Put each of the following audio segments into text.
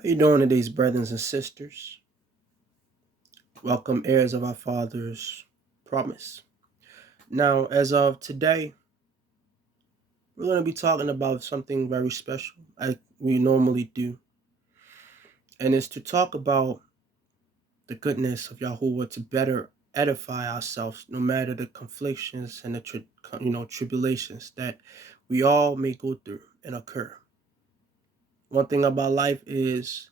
How you doing today, brothers and sisters? Welcome, heirs of our Father's promise. Now, as of today, we're going to be talking about something very special, like we normally do, and it's to talk about the goodness of Yahuwah to better edify ourselves, no matter the conflictions and the tribulations that we all may go through and occur. One thing about life is,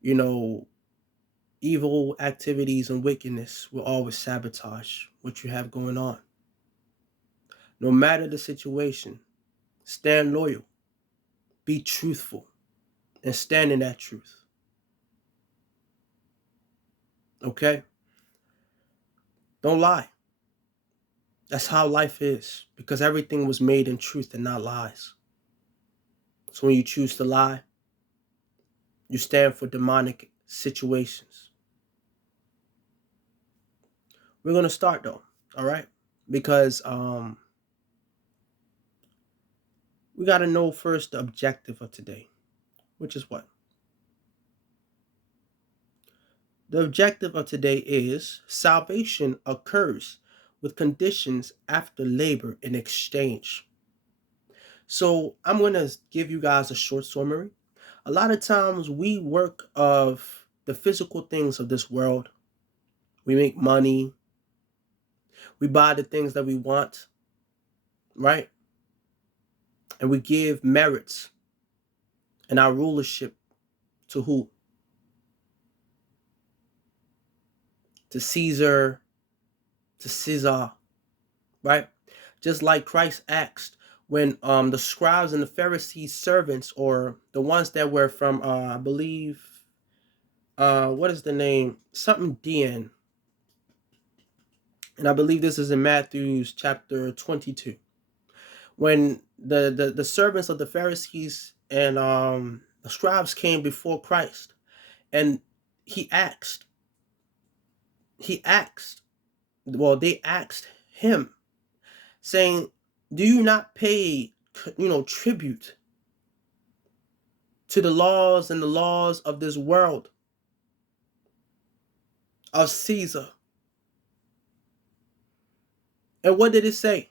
you know, evil activities and wickedness will always sabotage what you have going on. No matter the situation, stand loyal, be truthful, and stand in that truth. Okay? Don't lie. That's how life is, because everything was made in truth and not lies. So when you choose to lie, you stand for demonic situations. We're going to start though, all right? Because we got to know first the objective of today, which is what? The objective of today is salvation occurs with conditions after labor in exchange. So I'm going to give you guys a short summary. A lot of times we work of the physical things of this world. We make money. We buy the things that we want, right? And we give merits and our rulership to who? To Caesar, right? Just like Christ asked when the scribes and the Pharisees servants, or the ones that were from I believe what is the name? Something DN. And I believe this is in Matthew's chapter 22. When the servants of the Pharisees and the scribes came before Christ, and he asked, they asked him, saying, do you not pay, tribute to the laws and the laws of this world, of Caesar? And what did it say?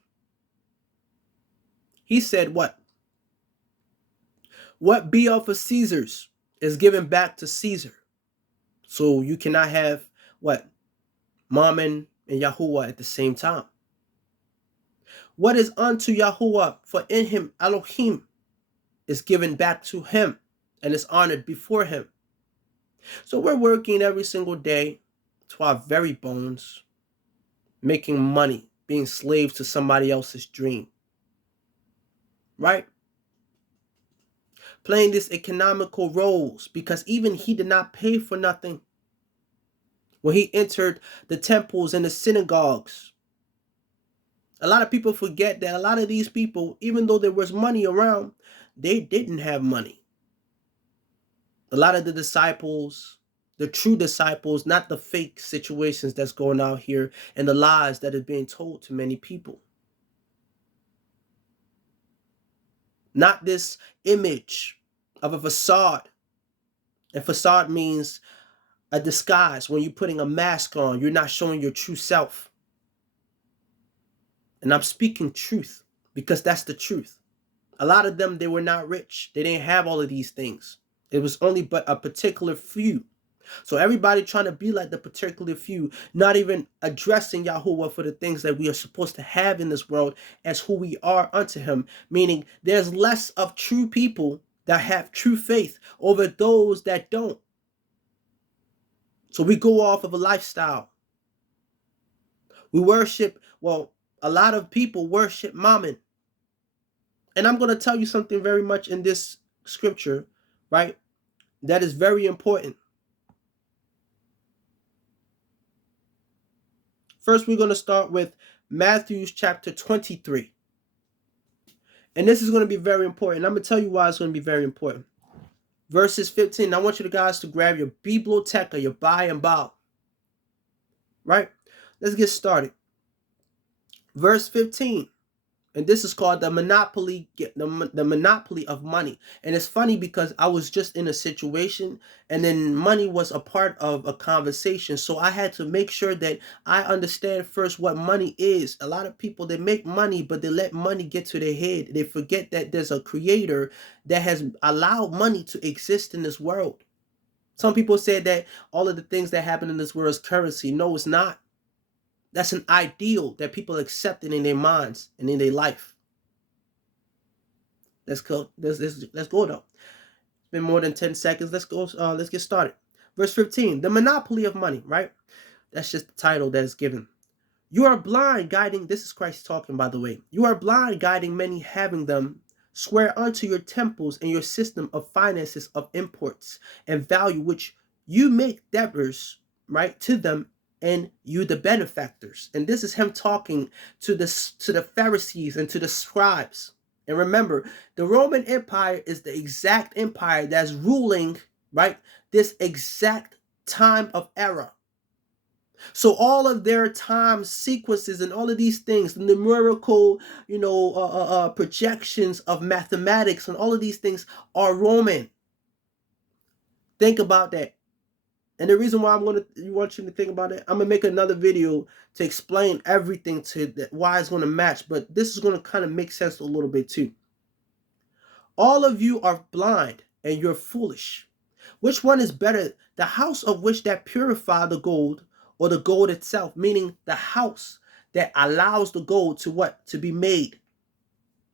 He said, what be of Caesar's is given back to Caesar. So you cannot have what? Mammon and Yahuwah at the same time. What is unto Yahuwah, for in him Elohim is given back to him and is honored before him. So we're working every single day to our very bones, making money, being slaves to somebody else's dream, right? Playing these economical roles, because even he did not pay for nothing when he entered the temples and the synagogues. A lot of people forget that a lot of these people, even though there was money around, they didn't have money. A lot of the disciples, the true disciples, not the fake situations that's going out here and the lies that are being told to many people. Not this image of a facade. And facade means a disguise. When you're putting a mask on, you're not showing your true self. And I'm speaking truth because that's the truth. A lot of them, they were not rich. They didn't have all of these things. It was only but a particular few. So everybody trying to be like the particular few, not even addressing Yahuwah for the things that we are supposed to have in this world as who we are unto him. Meaning there's less of true people that have true faith over those that don't. So we go off of a lifestyle. We worship, a lot of people worship Mammon. And I'm going to tell you something very much in this scripture, right? That is very important. First, we're going to start with Matthew's chapter 23. And this is going to be very important. I'm going to tell you why it's going to be very important. Verses 15. I want you guys to grab your biblioteca, your buy and bow. Right? Let's get started. Verse 15. And this is called the monopoly, the monopoly of money. And it's funny because I was just in a situation, and then money was a part of a conversation. So I had to make sure that I understand first what money is. A lot of people, they make money, but they let money get to their head. They forget that there's a creator that has allowed money to exist in this world. Some people say that all of the things that happen in this world is currency. No, it's not. That's an ideal that people accepted in their minds and in their life. Let's go. Let's go though. It's been more than 10 seconds. Let's go. Let's get started. Verse 15. The monopoly of money, right? That's just the title that is given. You are blind guiding. This is Christ talking, by the way. You are blind guiding many, having them swear unto your temples and your system of finances of imports and value, which you make debtors, right, to them, and you the benefactors. And this is him talking to the Pharisees and to the scribes. And remember, the Roman Empire is the exact empire that's ruling, right, this exact time of era. So all of their time sequences and all of these things, the numerical, projections of mathematics and all of these things are Roman. Think about that. And the reason why you want you to think about it, I'm gonna make another video to explain everything to that, why it's gonna match. But this is gonna kind of make sense a little bit too. All of you are blind and you're foolish. Which one is better? The house of which that purify the gold, or the gold itself, meaning the house that allows the gold to what? To be made,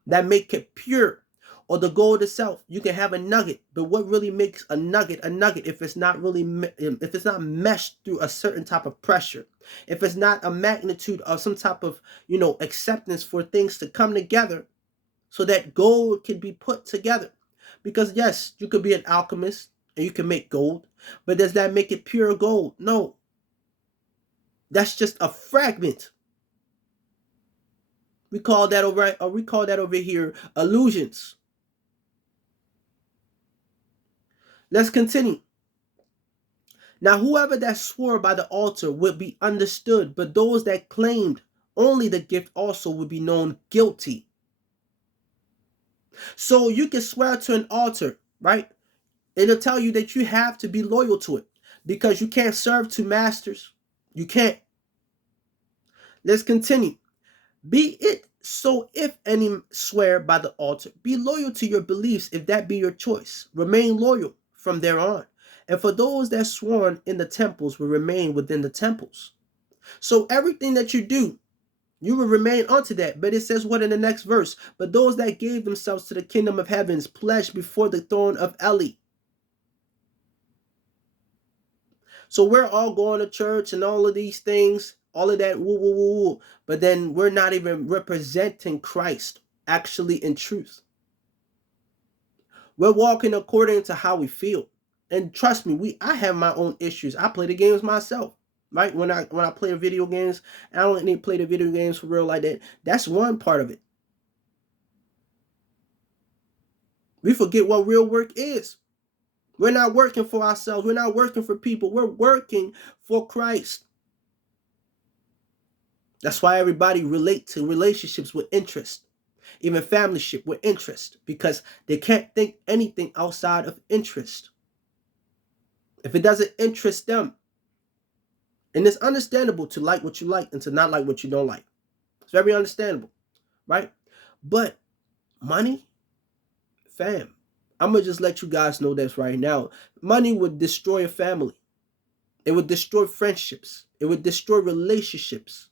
that make it pure, or the gold itself. You can have a nugget, but what really makes a nugget if it's not really, if it's not meshed through a certain type of pressure, if it's not a magnitude of some type of, acceptance for things to come together so that gold can be put together. Because yes, you could be an alchemist and you can make gold, but does that make it pure gold? No. That's just a fragment. We call that over here illusions. Let's continue. Now, whoever that swore by the altar would be understood, but those that claimed only the gift also would be known guilty. So you can swear to an altar, right? It'll tell you that you have to be loyal to it because you can't serve two masters. You can't. Let's continue. Be it so if any swear by the altar, be loyal to your beliefs if that be your choice. Remain loyal from there on. And for those that sworn in the temples will remain within the temples. So everything that you do, you will remain unto that. But it says what in the next verse? But those that gave themselves to the kingdom of heavens pledged before the throne of Eli. So we're all going to church and all of these things, all of that woo woo woo woo, but then we're not even representing Christ actually in truth. We're walking according to how we feel. And trust me, I have my own issues. I play the games myself, right? When I play the video games, and I don't need to play the video games for real like that. That's one part of it. We forget what real work is. We're not working for ourselves. We're not working for people. We're working for Christ. That's why everybody relates to relationships with interest, even familyship with interest, because they can't think anything outside of interest. If it doesn't interest them, and it's understandable to like what you like and to not like what you don't like. It's very understandable, right? But money, fam, I'm going to just let you guys know this right now. Money would destroy a family. It would destroy friendships. It would destroy relationships.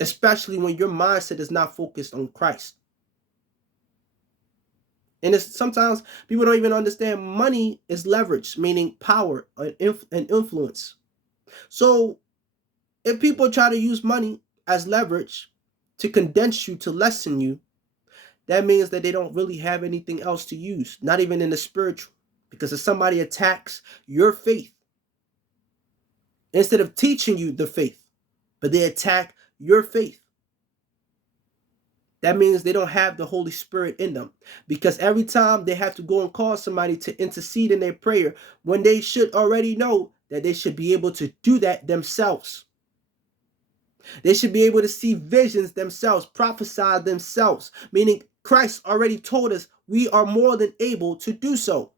Especially when your mindset is not focused on Christ. And sometimes people don't even understand money is leverage, meaning power and influence. So if people try to use money as leverage to condense you, to lessen you, that means that they don't really have anything else to use, not even in the spiritual. Because if somebody attacks your faith, instead of teaching you the faith, but they attack your faith, that means they don't have the Holy Spirit in them. Because every time they have to go and call somebody to intercede in their prayer, when they should already know that they should be able to do that themselves. They should be able to see visions themselves, prophesy themselves, meaning Christ already told us we are more than able to do so.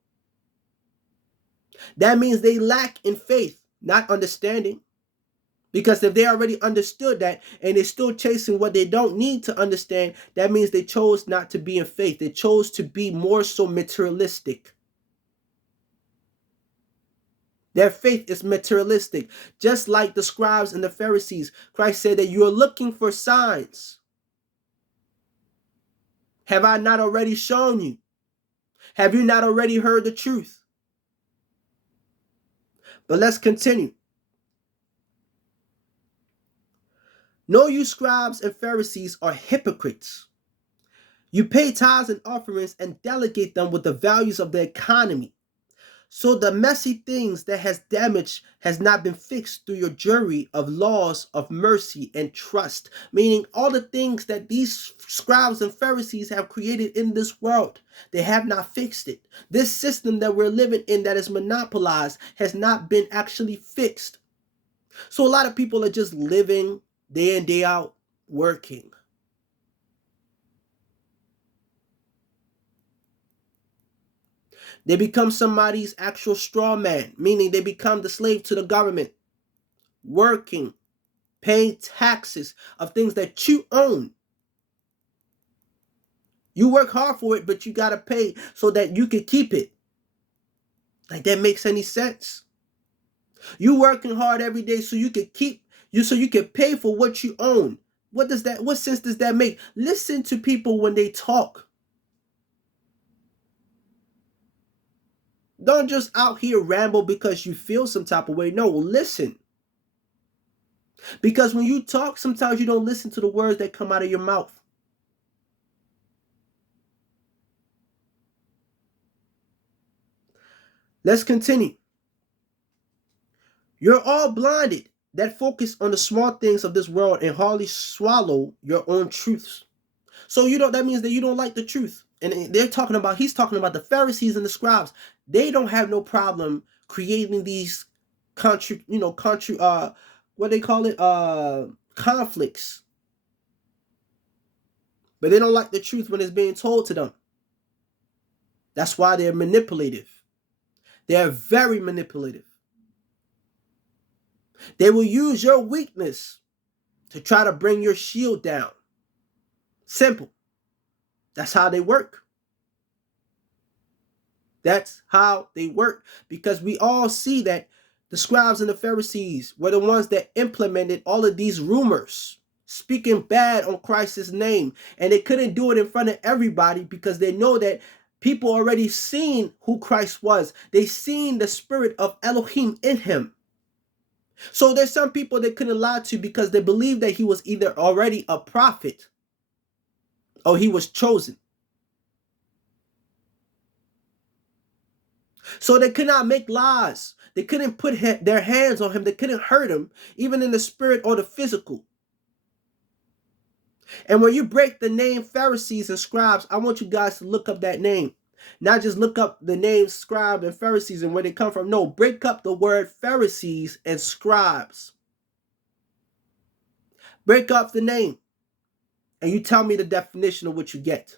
That means they lack in faith, not understanding. Because if they already understood that and they're still chasing what they don't need to understand, that means they chose not to be in faith. They chose to be more so materialistic. Their faith is materialistic. Just like the scribes and the Pharisees, Christ said that you are looking for signs. Have I not already shown you? Have you not already heard the truth? But let's continue. Know you scribes and Pharisees are hypocrites. You pay tithes and offerings and delegate them with the values of the economy. So the messy things that has damaged has not been fixed through your jury of laws of mercy and trust. Meaning all the things that these scribes and Pharisees have created in this world, they have not fixed it. This system that we're living in that is monopolized has not been actually fixed. So a lot of people are just living day in, day out, working. They become somebody's actual straw man, meaning they become the slave to the government, working, paying taxes of things that you own. You work hard for it, but you got to pay so that you can keep it. Like that makes any sense? You working hard every day so you can so you can pay for what you own. What sense does that make? Listen to people when they talk. Don't just out here ramble because you feel some type of way. No, listen. Because when you talk, sometimes you don't listen to the words that come out of your mouth. Let's continue. You're all blinded that focus on the small things of this world and hardly swallow your own truths. So that means that you don't like the truth. And he's talking about the Pharisees and the scribes. They don't have no problem creating these what they call it, conflicts. But they don't like the truth when it's being told to them. That's why they're manipulative. They're very manipulative. They will use your weakness to try to bring your shield down. Simple. That's how they work. That's how they work. Because we all see that the scribes and the Pharisees were the ones that implemented all of these rumors, speaking bad on Christ's name. And they couldn't do it in front of everybody because they know that people already seen who Christ was. They seen the spirit of Elohim in him. So there's some people they couldn't lie to because they believed that he was either already a prophet or he was chosen. So they could not make lies. They couldn't put their hands on him. They couldn't hurt him, even in the spirit or the physical. And when you break the name Pharisees and scribes, I want you guys to look up that name. Not just look up the name scribe and Pharisees and where they come from. No, break up the word Pharisees and scribes. Break up the name. And you tell me the definition of what you get.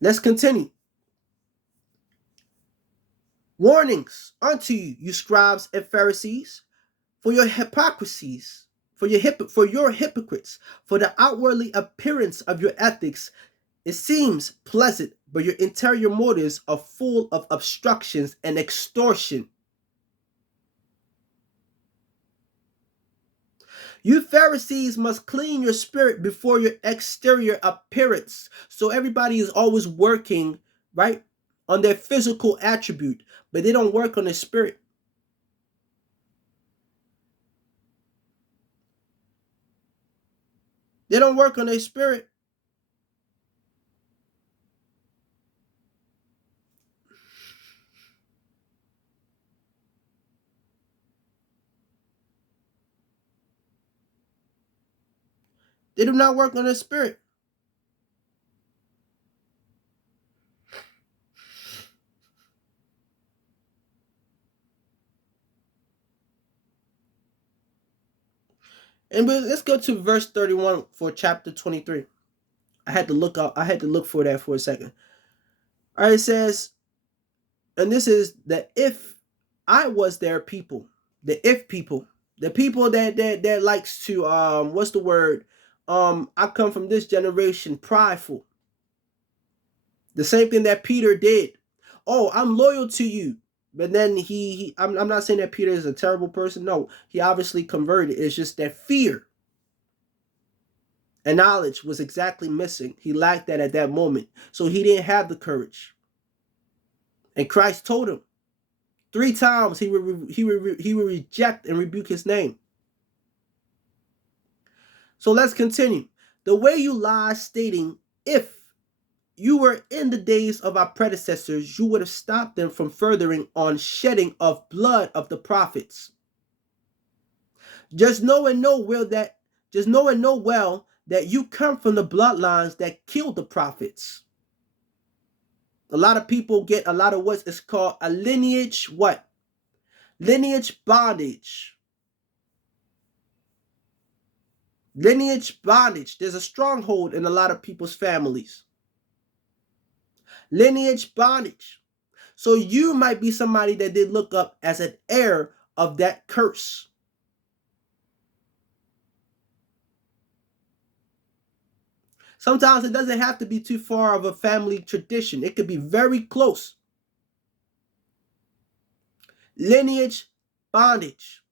Let's continue. Warnings unto you, you scribes and Pharisees, for your hypocrisies, for your hypocrites, for the outwardly appearance of your ethics. It seems pleasant, but your interior motives are full of obstructions and extortion. You Pharisees must clean your spirit before your exterior appearance. So everybody is always working, right, on their physical attribute, but they don't work on their spirit. They don't work on their spirit. They do not work on their spirit. And let's go to verse 31 for chapter 23. I had to look for that for a second. All right, it says, and this is the if I was their people, the if people, the people that likes to what's the word? I come from this generation, prideful. The same thing that Peter did. Oh, I'm loyal to you. But then I'm not saying that Peter is a terrible person. No, he obviously converted. It's just that fear and knowledge was exactly missing. He lacked that at that moment. So he didn't have the courage. And Christ told him 3 times he would reject and rebuke his name. So let's continue. The way you lie, stating, if you were in the days of our predecessors, you would have stopped them from furthering on shedding of blood of the prophets. Just know and know well that you come from the bloodlines that killed the prophets. A lot of people get a lot of what's it's called a lineage what? Lineage bondage. Lineage bondage. There's a stronghold in a lot of people's families. Lineage bondage. So you might be somebody that they look up as an heir of that curse. Sometimes it doesn't have to be too far of a family tradition. It could be very close. Lineage bondage.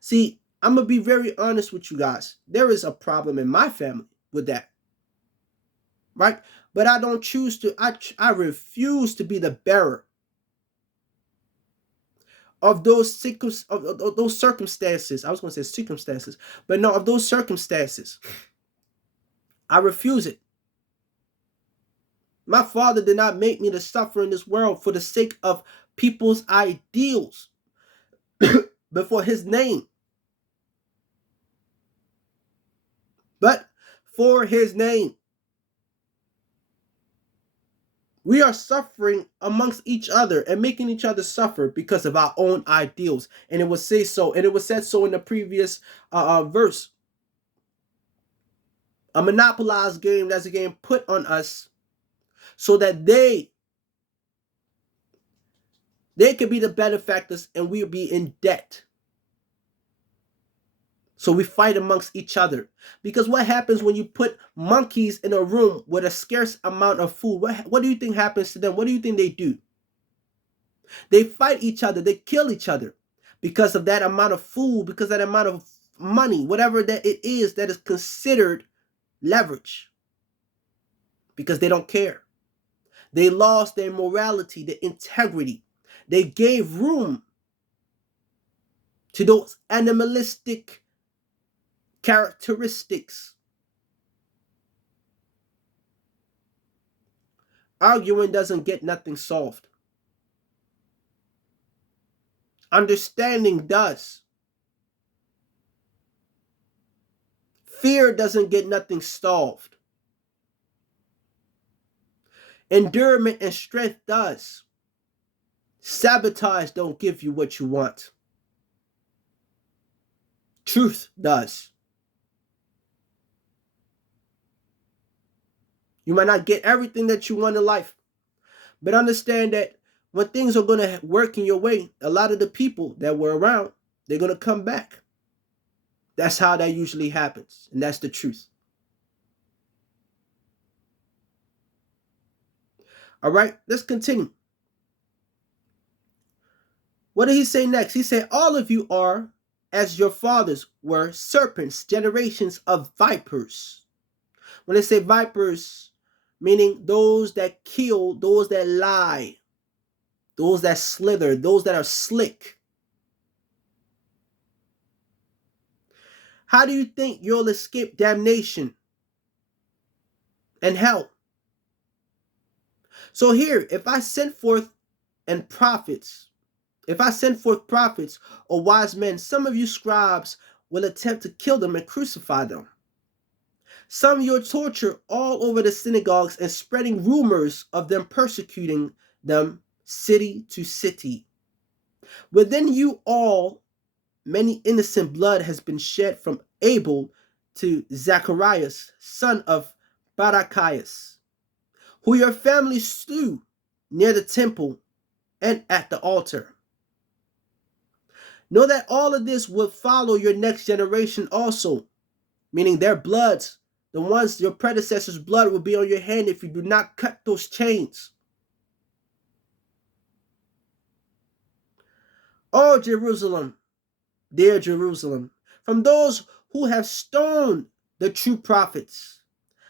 See, I'm going to be very honest with you guys. There is a problem in my family with that. Right? But I don't choose to, I refuse to be the bearer of those circumstances. I was going to say circumstances, but no, of those circumstances. I refuse it. My father did not make me to suffer in this world for the sake of people's ideals, but for his name. But for his name. We are suffering amongst each other and making each other suffer because of our own ideals. And it was said so in the previous verse. A monopolized game, that's a game put on us so that they could be the benefactors and we'll be in debt. So we fight amongst each other. Because what happens when you put monkeys in a room with a scarce amount of food? What do you think happens to them? What do you think they do? They fight each other. They kill each other because of that amount of food, because of that amount of money, whatever that it is that is considered leverage. Because they don't care. They lost their morality, their integrity. They gave room to those animalistic characteristics. Arguing doesn't get nothing solved. Understanding does. Fear doesn't get nothing solved. Endurance and strength does. Sabotage don't give you what you want. Truth does. You might not get everything that you want in life, but understand that when things are going to work in your way, a lot of the people that were around, they're going to come back. That's how that usually happens, and that's the truth. All right, let's continue. What did he say next? He said, all of you are, as your fathers were, serpents, generations of vipers. When they say vipers, meaning those that kill, those that lie, those that slither, those that are slick. How do you think you'll escape damnation and hell? So here, if I send forth prophets or wise men, some of you scribes will attempt to kill them and crucify them. Some of you torture all over the synagogues and spreading rumors of them persecuting them city to city. But then you all many innocent blood has been shed from Abel to Zacharias, son of Barachias, who your family slew near the temple and at the altar. Know that all of this will follow your next generation also, meaning their bloods, the ones your predecessors' blood will be on your hand if you do not cut those chains. Oh, Jerusalem, dear Jerusalem, from those who have stoned the true prophets,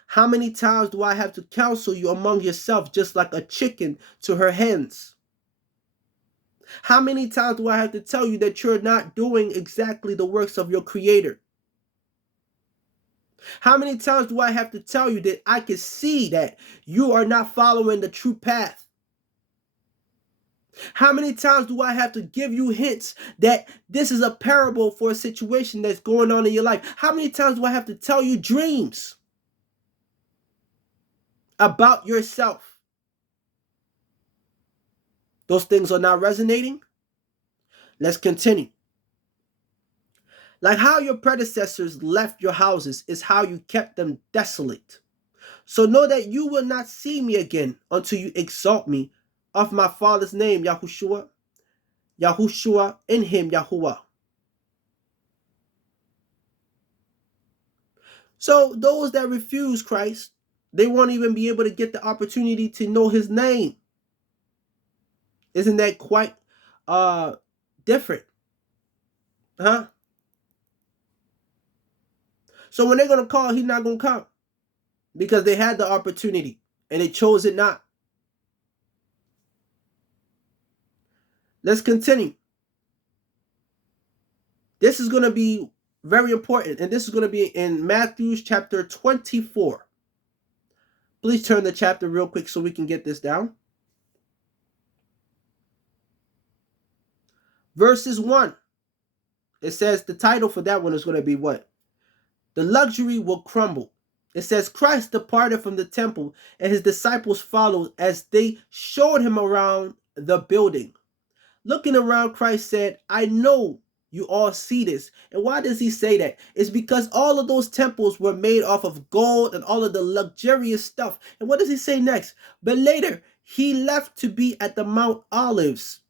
how many times do I have to counsel you among yourself just like a chicken to her hens? How many times do I have to tell you that you're not doing exactly the works of your Creator? How many times do I have to tell you that I can see that you are not following the true path? How many times do I have to give you hints that this is a parable for a situation that's going on in your life? How many times do I have to tell you dreams about yourself? Those things are not resonating? Let's continue. Like how your predecessors left your houses is how you kept them desolate. So know that you will not see me again until you exalt me of my Father's name, Yahushua, in him, Yahuwah. So those that refuse Christ, they won't even be able to get the opportunity to know his name. Isn't that quite different? Huh? So when they're going to call, he's not going to come because they had the opportunity and they chose it not. Let's continue. This is going to be very important, and this is going to be in Matthew chapter 24. Please turn the chapter real quick so we can get this down. Verses 1. It says the title for that one is going to be what? The luxury will crumble. It says Christ departed from the temple and his disciples followed as they showed him around the building. Looking around, Christ said, I know you all see this. And why does he say that? It's because all of those temples were made off of gold and all of the luxurious stuff. And what does he say next? But later, he left to be at the Mount Olives.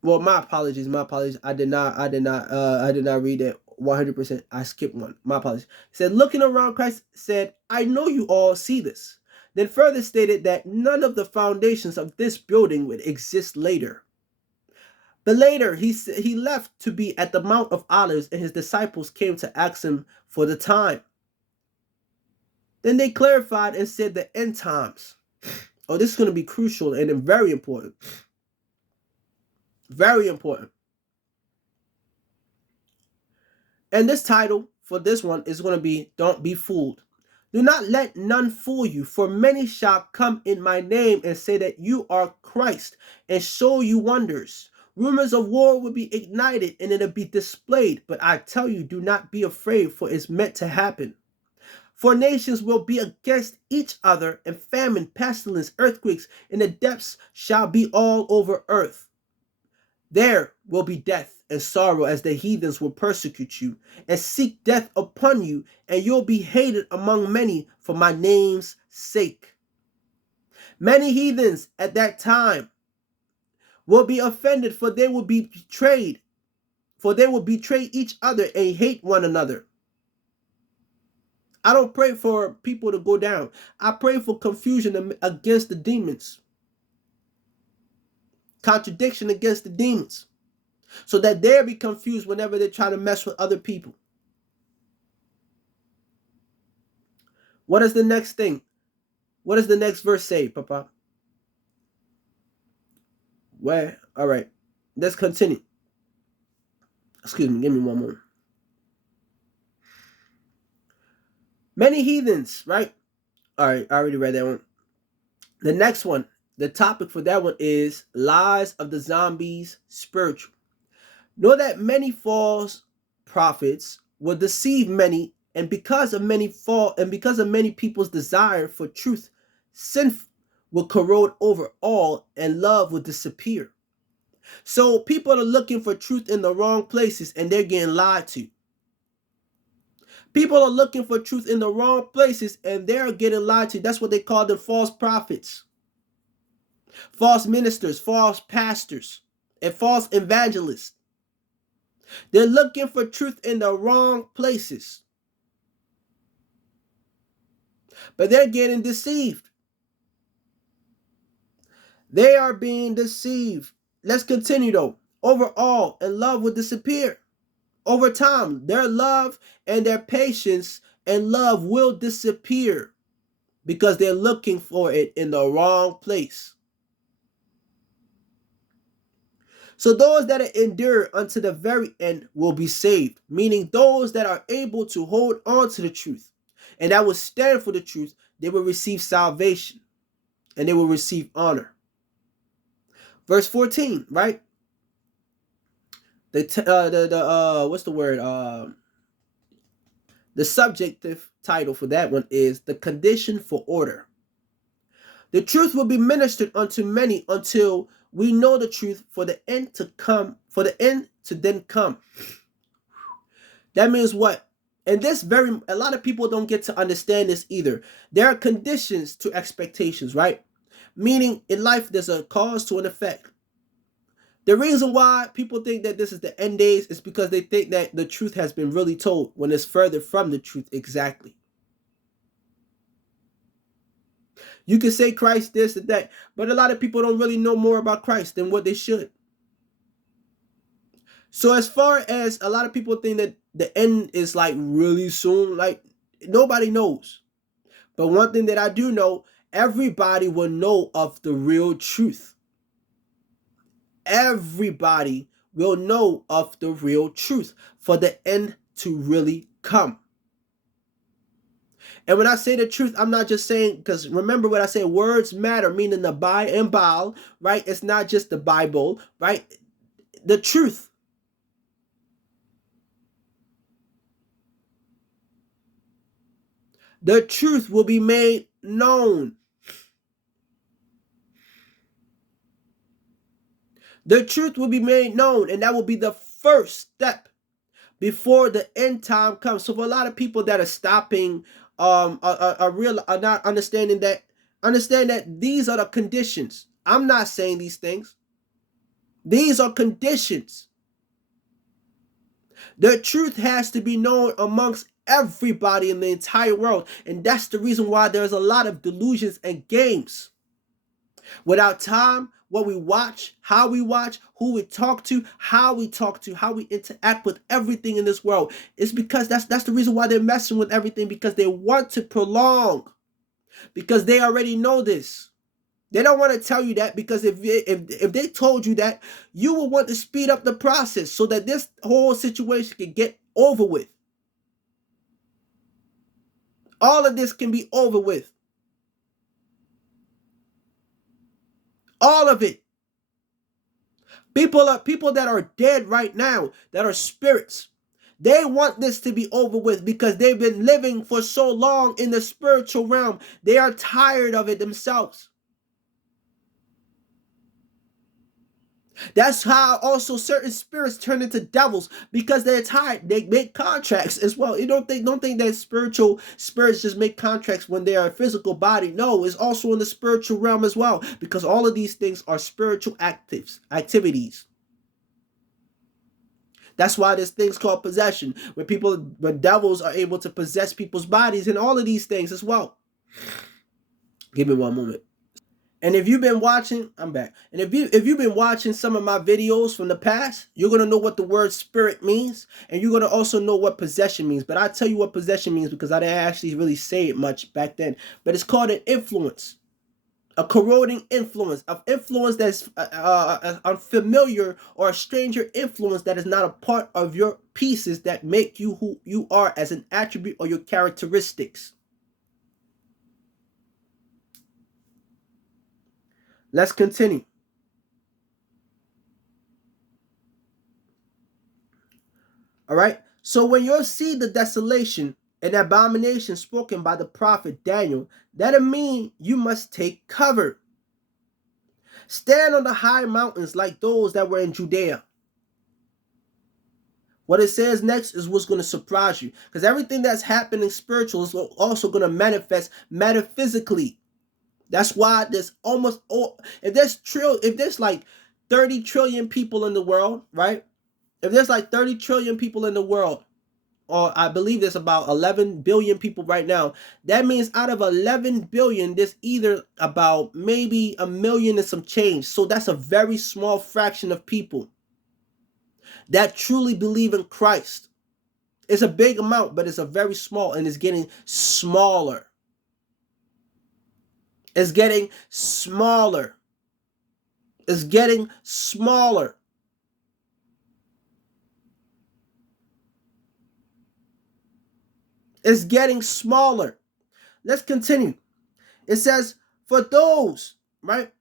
Well, my apologies. I did not read that 100%. I skipped one. My apologies. He said, looking around, Christ said, I know you all see this. Then further stated that none of the foundations of this building would exist later. But later, he left to be at the Mount of Olives, and his disciples came to ask him for the time. Then they clarified and said the end times. Oh, this is going to be crucial and very important. Very important. And this title for this one is going to be Don't Be Fooled. Do not let none fool you, for many shall come in my name and say that you are Christ and show you wonders. Rumors of war will be ignited and it'll be displayed. But I tell you, do not be afraid, for it's meant to happen. For nations will be against each other, and famine, pestilence, earthquakes, and the depths shall be all over earth. There will be death and sorrow as the heathens will persecute you and seek death upon you, and you'll be hated among many for my name's sake. Many heathens at that time will be offended, for they will be betrayed. For they will betray each other and hate one another. I don't pray for people to go down. I pray for confusion against the demons. Contradiction against the demons. So that they'll be confused whenever they try to mess with other people. What is the next thing? What does the next verse say, Papa? Where? All right. Let's continue. Excuse me. Give me one more. Many heathens, right? All right. I already read that one. The next one, the topic for that one is lies of the zombies spiritual. Know that many false prophets will deceive many, and because of many people's desire for truth, sin will corrode over all and love will disappear. So people are looking for truth in the wrong places and they're getting lied to. People are looking for truth in the wrong places and they're getting lied to. That's what they call them, false prophets, false ministers, false pastors, and false evangelists. They're looking for truth in the wrong places, but they're getting deceived. They are being deceived. Let's continue though. Overall, and love will disappear. Over time, their love and their patience and love will disappear because they're looking for it in the wrong place. So those that endure unto the very end will be saved, meaning those that are able to hold on to the truth and that will stand for the truth, they will receive salvation and they will receive honor. Verse 14, right? What's the word? The subjective title for that one is the condition for order. The truth will be ministered unto many until we know the truth for the end to come, for the end to then come. That means what? And a lot of people don't get to understand this either. There are conditions to expectations, right? Meaning in life, there's a cause to an effect. The reason why people think that this is the end days is because they think that the truth has been really told when it's further from the truth exactly. You can say Christ this and that, but a lot of people don't really know more about Christ than what they should. So as far as a lot of people think that the end is like really soon, like nobody knows. But one thing that I do know, everybody will know of the real truth. Everybody will know of the real truth for the end to really come. And when I say the truth, I'm not just saying, because remember what I said, words matter, meaning the Bi and Baal, right? It's not just the Bible, right? The truth. The truth will be made known. The truth will be made known, and that will be the first step before the end time comes. So for a lot of people that are stopping, are not understanding that, understand that these are the conditions. I'm not saying these things. These are conditions. The truth has to be known amongst everybody in the entire world, and that's the reason why there's a lot of delusions and games. Without time, what we watch, how we watch, who we talk to, how we interact with everything in this world. It's because that's the reason why they're messing with everything, because they want to prolong, because they already know this. They don't want to tell you that, because if they told you that, you will want to speed up the process so that this whole situation can get over with. All of this can be over with. All of it. People that are dead right now, that are spirits. They want this to be over with because they've been living for so long in the spiritual realm. They are tired of it themselves. That's how also certain spirits turn into devils, because they're tired. They make contracts as well. You don't think that spiritual spirits just make contracts when they are a physical body. No, it's also in the spiritual realm as well, because all of these things are spiritual activities. That's why there's things called possession, when devils are able to possess people's bodies, and all of these things as well. Give me one moment. And if you've been watching, I'm back. And if you've been watching some of my videos from the past, you're gonna know what the word spirit means, and you're gonna also know what possession means. But I tell you what possession means because I didn't actually really say it much back then. But it's called an influence, a corroding influence, of influence that's unfamiliar, or a stranger influence that is not a part of your pieces that make you who you are as an attribute or your characteristics. Let's continue. All right. So when you see the desolation and abomination spoken by the prophet Daniel, that'll mean you must take cover. Stand on the high mountains like those that were in Judea. What it says next is what's going to surprise you, because everything that's happening spiritual is also going to manifest metaphysically. That's why there's almost if there's like 30 trillion people in the world, right? If there's like 30 trillion people in the world, or I believe there's about 11 billion people right now, that means out of 11 billion, there's either about maybe a million and some change. So that's a very small fraction of people that truly believe in Christ. It's a big amount, but it's a very small, and it's getting smaller. It's getting smaller. It's getting smaller. It's getting smaller. Let's continue. It says, for those, right?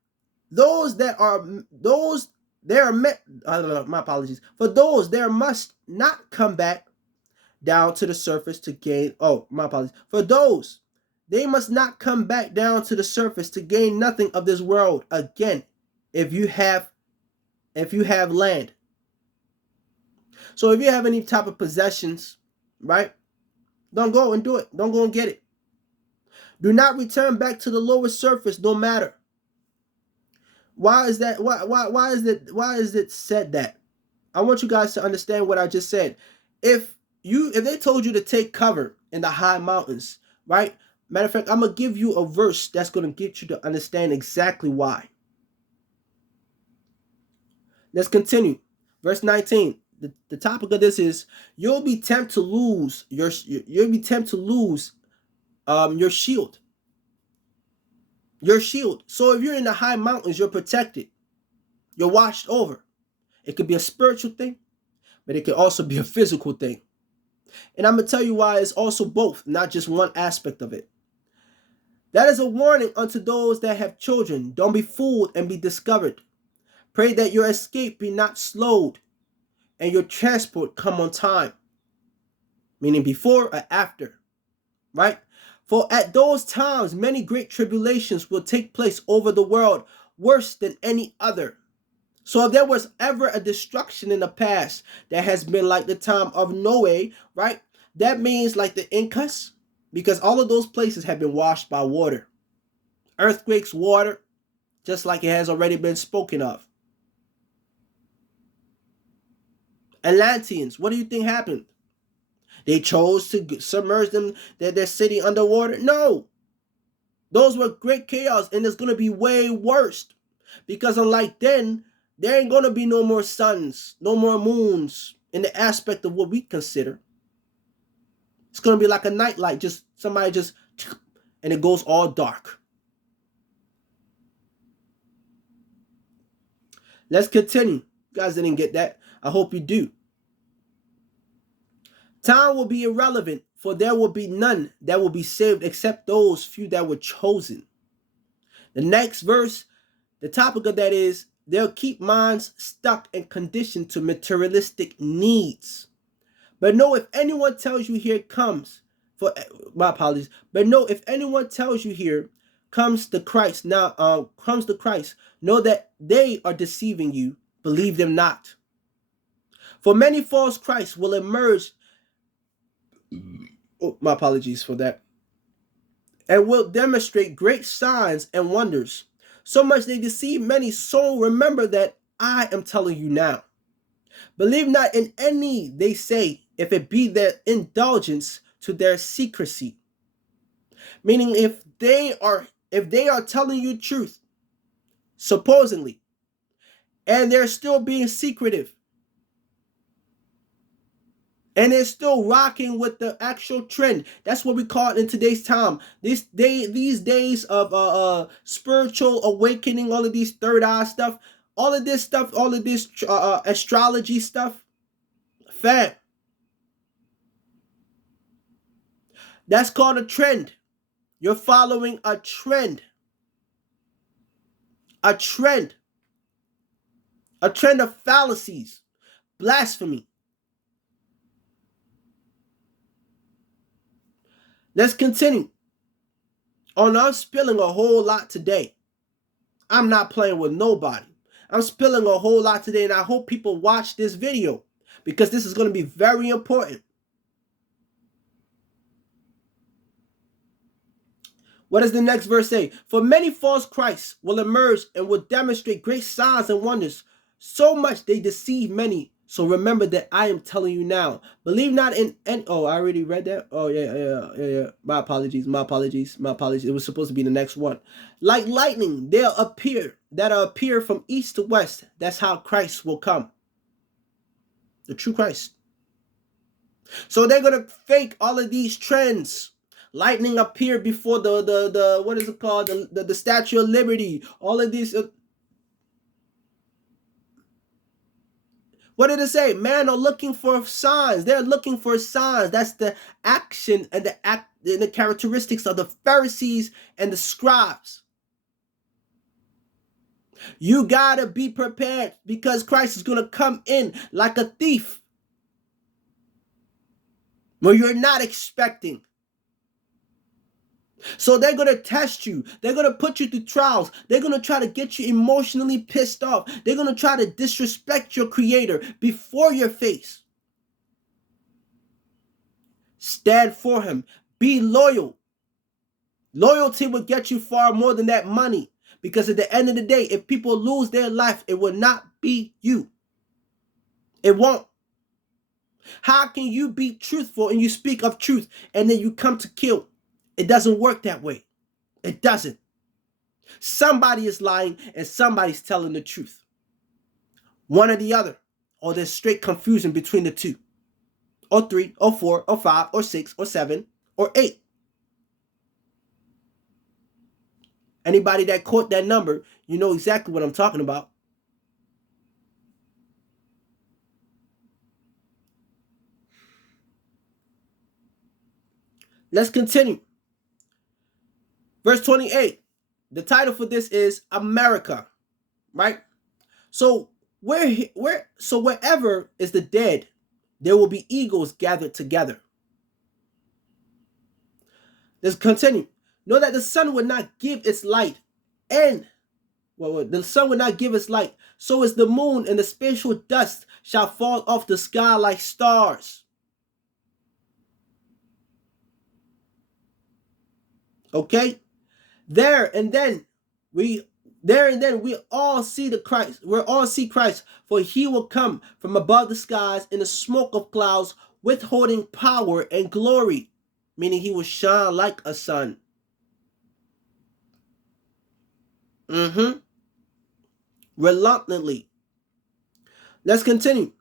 Those that are, those, there are, my apologies. For those, there must not come back down to the surface to gain, my apologies. For those, they must not come back down to the surface to gain nothing of this world again, if you have land. So if you have any type of possessions, right? Don't go and do it. Don't go and get it. Do not return back to the lower surface, no matter. Why is that? Why is it said that? I want you guys to understand what I just said. If they told you to take cover in the high mountains, right? Matter of fact, I'm gonna give you a verse that's gonna get you to understand exactly why. Let's continue. Verse 19. The topic of this is you'll be tempted to lose your shield. Your shield. So if you're in the high mountains, you're protected. You're watched over. It could be a spiritual thing, but it could also be a physical thing. And I'm going to tell you why it's also both, not just one aspect of it. That is a warning unto those that have children. Don't be fooled and be discovered. Pray that your escape be not slowed and your transport come on time. Meaning before or after, right? For at those times, many great tribulations will take place over the world, worse than any other. So if there was ever a destruction in the past that has been like the time of Noah, right? That means like the Incas, because all of those places have been washed by water. Earthquakes, water, just like it has already been spoken of. Atlanteans, what do you think happened? They chose to submerge their city underwater? No. Those were great chaos, and it's going to be way worse. Because unlike then, there ain't going to be no more suns, no more moons in the aspect of what we consider. It's going to be like a nightlight, and it goes all dark. Let's continue. You guys didn't get that. I hope you do. Time will be irrelevant, for there will be none that will be saved except those few that were chosen. The next verse, the topic of that is, they'll keep minds stuck and conditioned to materialistic needs. But know if anyone tells you here comes, my apologies, but know if anyone tells you here comes to Christ, know that they are deceiving you, believe them not. For many false Christs will emerge, my apologies for that, and will demonstrate great signs and wonders, so much they deceive many. So remember that I am telling you now. Believe not in any they say, if it be their indulgence to their secrecy. Meaning if they are telling you truth, supposedly, and they're still being secretive, and they're still rocking with the actual trend. That's what we call it in today's time. These days of spiritual awakening, all of these third eye stuff, all of this astrology stuff, fam. That's called a trend. You're following a trend. A trend. A trend of fallacies, blasphemy. Let's continue. I'm spilling a whole lot today. I'm not playing with nobody. I'm spilling a whole lot today, and I hope people watch this video because this is going to be very important. What does the next verse say? For many false Christs will emerge and will demonstrate great signs and wonders, so much they deceive many. So remember that I am telling you now. Believe not in any. Oh, I already read that. Oh, yeah. My apologies. It was supposed to be the next one. Like lightning, they'll appear from east to west. That's how Christ will come. The true Christ. So they're gonna fake all of these trends. Lightning appeared before the what is it called, the Statue of Liberty. All of these. What did it say? Man are looking for signs. They're looking for signs. That's the action and the characteristics of the Pharisees and the scribes. You gotta be prepared because Christ is gonna come in like a thief where you're not expecting. So they're going to test you. They're going to put you through trials. They're going to try to get you emotionally pissed off. They're going to try to disrespect your creator before your face. Stand for him. Be loyal. Loyalty will get you far more than that money. Because at the end of the day, if people lose their life, it will not be you. It won't. How can you be truthful and you speak of truth and then you come to kill? It doesn't work that way. It doesn't. Somebody is lying and somebody's telling the truth. One or the other. Or there's straight confusion between the two. Or 3, or 4, or 5, or 6, or 7, or 8. Anybody that caught that number, you know exactly what I'm talking about. Let's continue. Verse 28. The title for this is America. Right? So wherever is the dead, there will be eagles gathered together. Let's continue. Know that the sun will not give its light, and the sun will not give its light. So is the moon, and the spiritual dust shall fall off the sky like stars. Okay? There and then we all see the Christ. We all see Christ, for he will come from above the skies in the smoke of clouds, withholding power and glory, meaning he will shine like a sun. Reluctantly. Let's continue.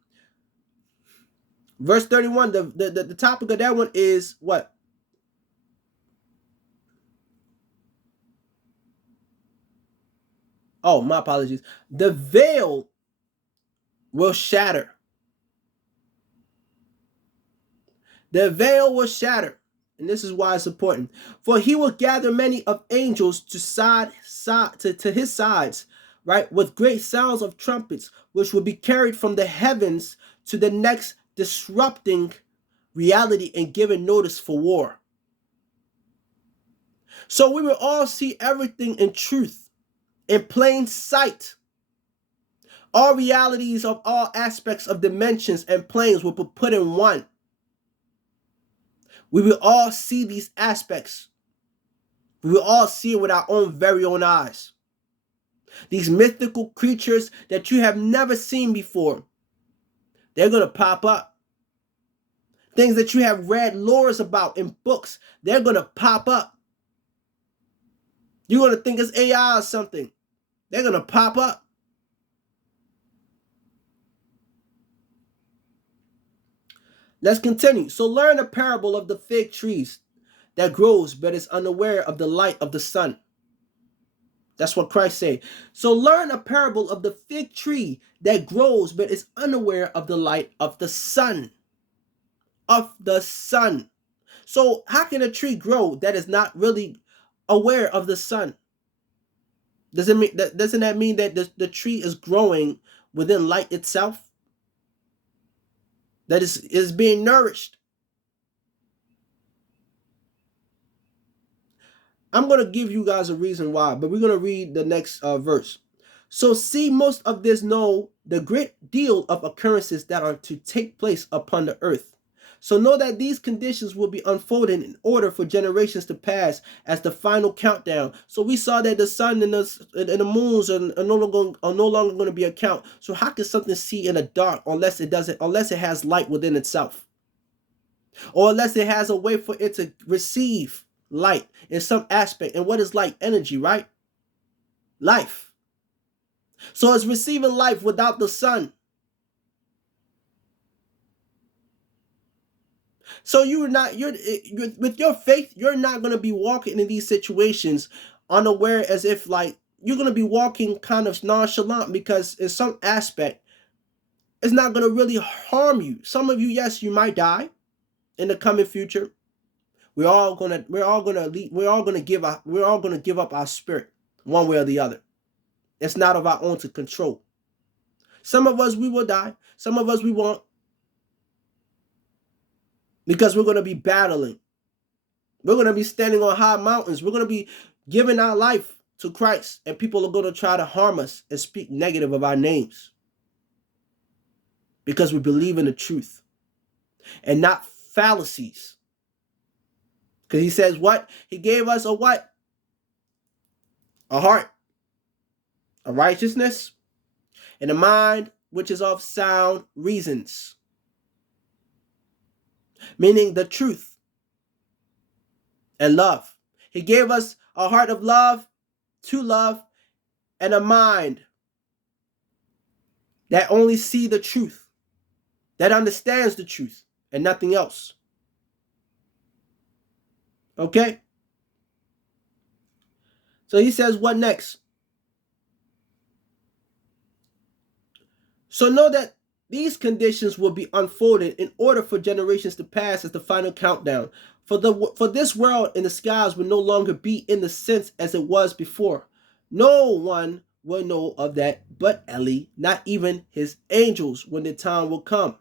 Verse 31, the topic of that one is what? Oh, my apologies. The veil will shatter. The veil will shatter. And this is why it's important. For he will gather many of angels to his sides, right? With great sounds of trumpets, which will be carried from the heavens to the next, disrupting reality and giving notice for war. So we will all see everything in truth, in plain sight. All realities of all aspects of dimensions and planes will be put in one. We will all see these aspects. We will all see it with our very own eyes. These mythical creatures that you have never seen before, they're going to pop up. Things that you have read lores about in books, they're going to pop up. You're going to think it's AI or something. They're going to pop up. Let's continue. So learn a parable of the fig trees that grows but is unaware of the light of the sun. That's what Christ said. So learn a parable of the fig tree that grows but is unaware of the light of the sun. Of the sun. So how can a tree grow that is not really aware of the sun? Doesn't that mean that the tree is growing within light itself? That is being nourished. I'm going to give you guys a reason why, but we're going to read the next verse. So see, most of this know the great deal of occurrences that are to take place upon the earth. So know that these conditions will be unfolding in order for generations to pass as the final countdown. So we saw that the sun and the moons are no longer going to be a count. So how can something see in the dark unless it has light within itself? Or unless it has a way for it to receive light in some aspect. And what is light? Energy, right? Life. So it's receiving life without the sun. So you're with your faith, you're not going to be walking in these situations unaware, as if like you're going to be walking kind of nonchalant, because in some aspect it's not going to really harm you. Some of you, yes, you might die in the coming future. We're all gonna give up our spirit one way or the other. It's not of our own to control. Some of us, we will die. Some of us, we won't, because we're going to be battling. We're going to be standing on high mountains. We're going to be giving our life to Christ, and people are going to try to harm us and speak negative of our names, because we believe in the truth and not fallacies. Because he says what? He gave us a what? A heart, a righteousness, and a mind which is of sound reasons. Meaning the truth and love. He gave us a heart of love, to love, and a mind that only see the truth, that understands the truth and nothing else. Okay? So he says, what next? So know that these conditions will be unfolded in order for generations to pass as the final countdown. For this world and the skies will no longer be in the sense as it was before. No one will know of that but Eli, not even his angels, when the time will come.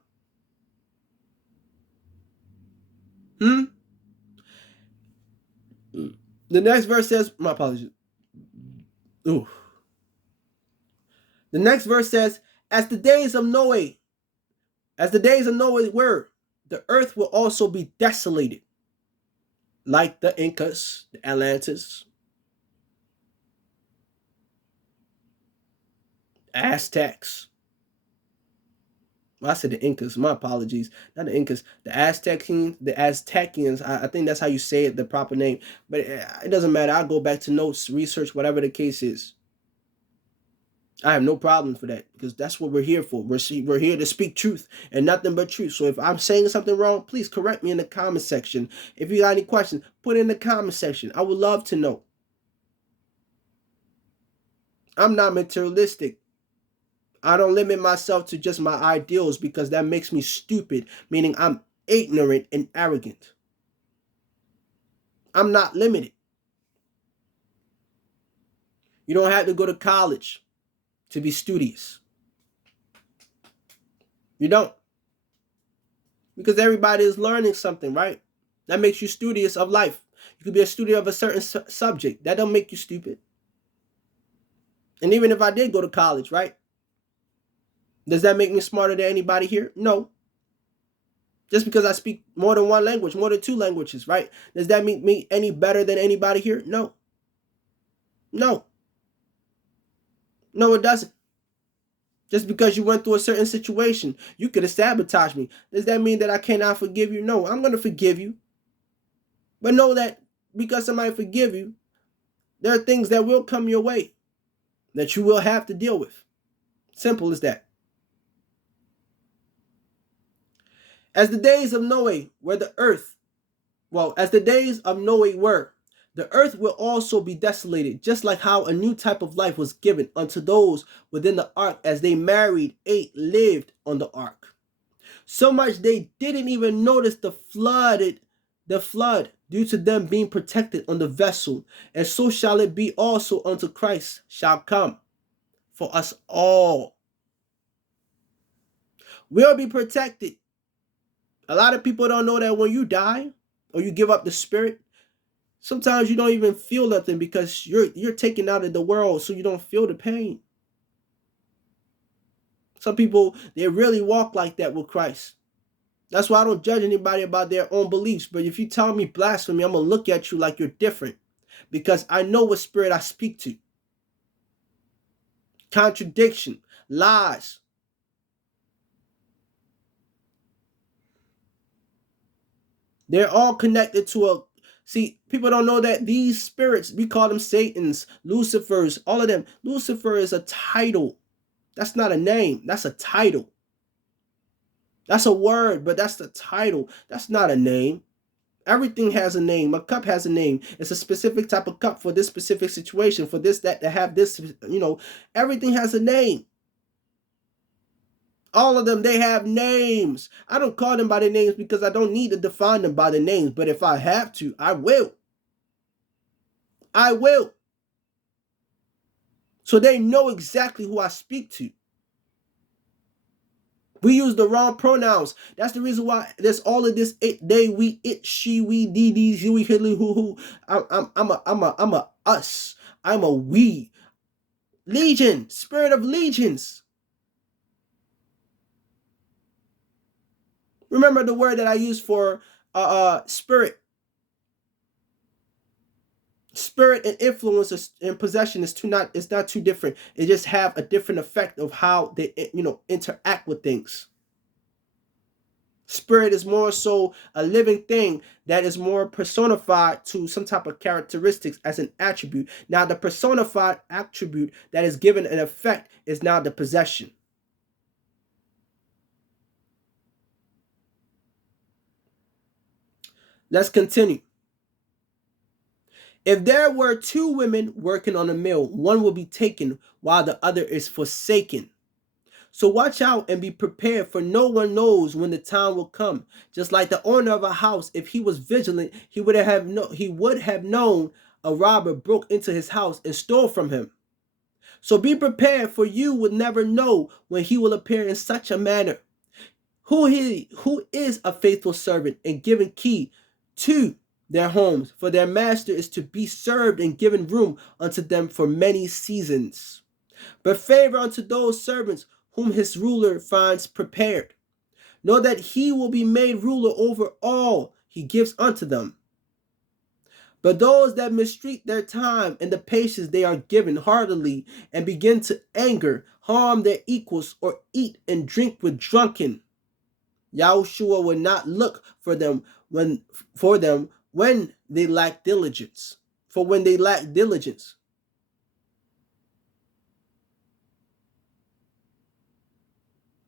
The next verse says, my apologies. Ooh. The next verse says, as the days of Noah were, the earth will also be desolated, like the Incas, the Atlantis, Aztecs. Well, I said the Incas. My apologies. Not the Incas. The Aztecians. I think that's how you say it, the proper name. But it doesn't matter. I'll go back to notes, research, whatever the case is. I have no problem for that, because that's what we're here for. We're here to speak truth and nothing but truth. So if I'm saying something wrong, please correct me in the comment section. If you got any questions, put it in the comment section. I would love to know. I'm not materialistic. I don't limit myself to just my ideals, because that makes me stupid, meaning I'm ignorant and arrogant. I'm not limited. You don't have to go to college to be studious. You don't. Because everybody is learning something, right? That makes you studious of life. You could be a student of a certain subject. That don't make you stupid. And even if I did go to college, right? Does that make me smarter than anybody here? No. Just because I speak more than one language, more than two languages, right? Does that make me any better than anybody here? No. No. No, it doesn't. Just because you went through a certain situation, you could have sabotaged me. Does that mean that I cannot forgive you? No, I'm going to forgive you. But know that because somebody forgive you, there are things that will come your way that you will have to deal with. Simple as that. As the days of Noah were, the earth will also be desolated, just like how a new type of life was given unto those within the ark as they married, ate, lived on the ark. So much they didn't even notice the flood due to them being protected on the vessel. And so shall it be also unto Christ shall come for us all. We'll be protected. A lot of people don't know that when you die or you give up the spirit, Sometimes you don't even feel nothing because you're taken out of the world, so you don't feel the pain. Some people, they really walk like that with Christ. That's why I don't judge anybody about their own beliefs. But if you tell me blasphemy, I'm going to look at you like you're different, because I know what spirit I speak to. Contradiction, lies. They're all connected to a... See, people don't know that these spirits, we call them Satans, Lucifers, all of them. Lucifer is a title. That's not a name. That's a title. That's a word, but that's the title. That's not a name. Everything has a name. A cup has a name. It's a specific type of cup for this specific situation, for this, that, to have this, everything has a name. All of them, they have names. I don't call them by their names because I don't need to define them by the names. But if I have to, I will. I will. So they know exactly who I speak to. We use the wrong pronouns. That's the reason why there's all of this it, they, we, it, she, we, these, you, we, hidly, who. I'm a us. I'm a we. Legion, spirit of legions. Remember the word that I use for spirit. Spirit and influence and possession is not too different. It just have a different effect of how they interact with things. Spirit is more so a living thing that is more personified to some type of characteristics as an attribute. Now the personified attribute that is given an effect is now the possession. Let's continue. If there were two women working on a mill, one will be taken while the other is forsaken. So watch out and be prepared, for no one knows when the time will come. Just like the owner of a house, if he was vigilant, he would have known a robber broke into his house and stole from him. So be prepared, for you will never know when he will appear in such a manner. Who is a faithful servant and given key to their homes, for their master is to be served and given room unto them for many seasons. But favor unto those servants whom his ruler finds prepared. Know that he will be made ruler over all he gives unto them. But those that mistreat their time and the patience they are given heartily, and begin to anger, harm their equals, or eat and drink with drunken, Yahushua will not look for them when they lack diligence. For when they lack diligence,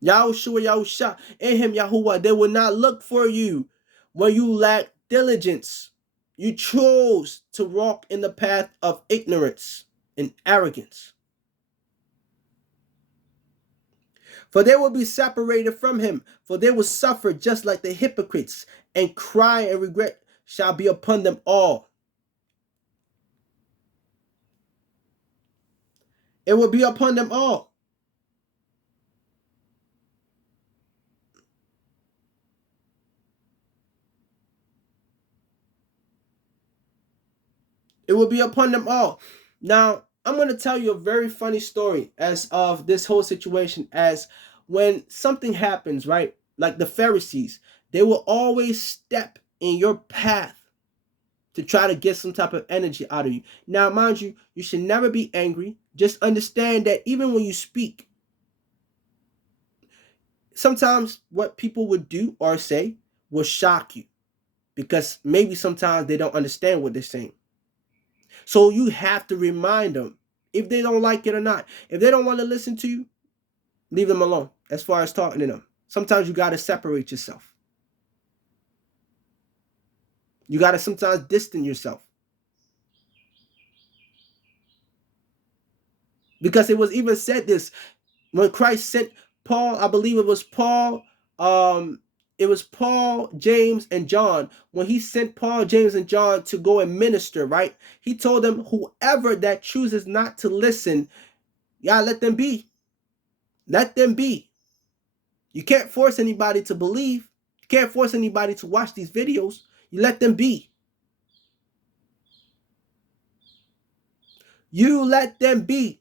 Yahusha, in him, Yahuwah, they will not look for you when you lack diligence. You chose to walk in the path of ignorance and arrogance. For they will be separated from him, for they will suffer just like the hypocrites, and cry and regret shall be upon them all. It will be upon them all. It will be upon them all. Now, I'm going to tell you a very funny story as of this whole situation. As when something happens, right? Like the Pharisees, they will always step in your path to try to get some type of energy out of you. Now, mind you, you should never be angry. Just understand that even when you speak, sometimes what people would do or say will shock you, because maybe sometimes they don't understand what they're saying. So you have to remind them, if they don't like it or not. If they don't want to listen to you, leave them alone as far as talking to them. Sometimes you got to separate yourself. You got to sometimes distance yourself. Because it was even said this when Christ sent Paul, I believe it was Paul, James, and John. When he sent Paul, James, and John to go and minister, right? He told them, whoever that chooses not to listen, let them be. Let them be. You can't force anybody to believe. You can't force anybody to watch these videos. You let them be. You let them be.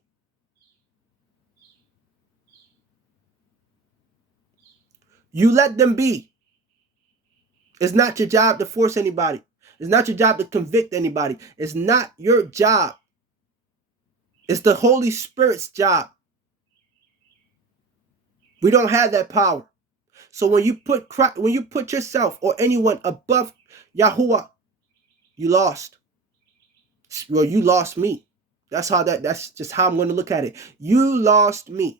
You let them be. It's not your job to force anybody. It's not your job to convict anybody. It's not your job. It's the Holy Spirit's job. We don't have that power. So when you put yourself or anyone above Yahuwah, you lost. Well, you lost me. That's just how I'm going to look at it. You lost me.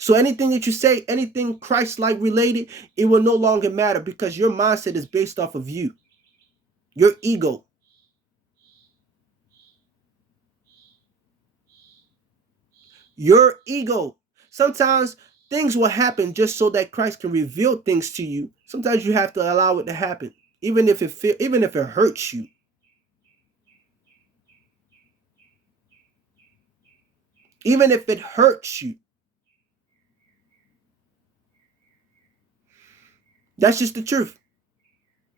So anything that you say, anything Christ-like related, it will no longer matter because your mindset is based off of you, your ego. Your ego. Sometimes things will happen just so that Christ can reveal things to you. Sometimes you have to allow it to happen, even if it hurts you. Even if it hurts you. That's just the truth.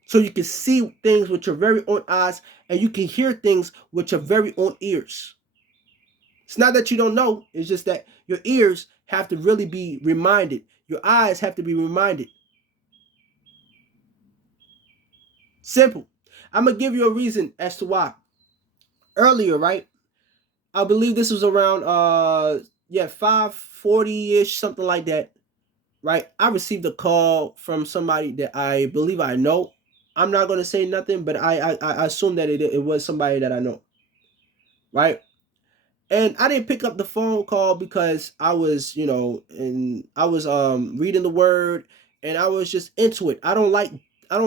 So you can see things with your very own eyes and you can hear things with your very own ears. It's not that you don't know. It's just that your ears have to really be reminded. Your eyes have to be reminded. Simple. I'm going to give you a reason as to why. Earlier, right? I believe this was around 5:40-ish, something like that. Right? I received a call from somebody that I believe I know. I'm not gonna say nothing, but I assume that it was somebody that I know. Right? And I didn't pick up the phone call because I was, and I was reading the word and I was just into it. I don't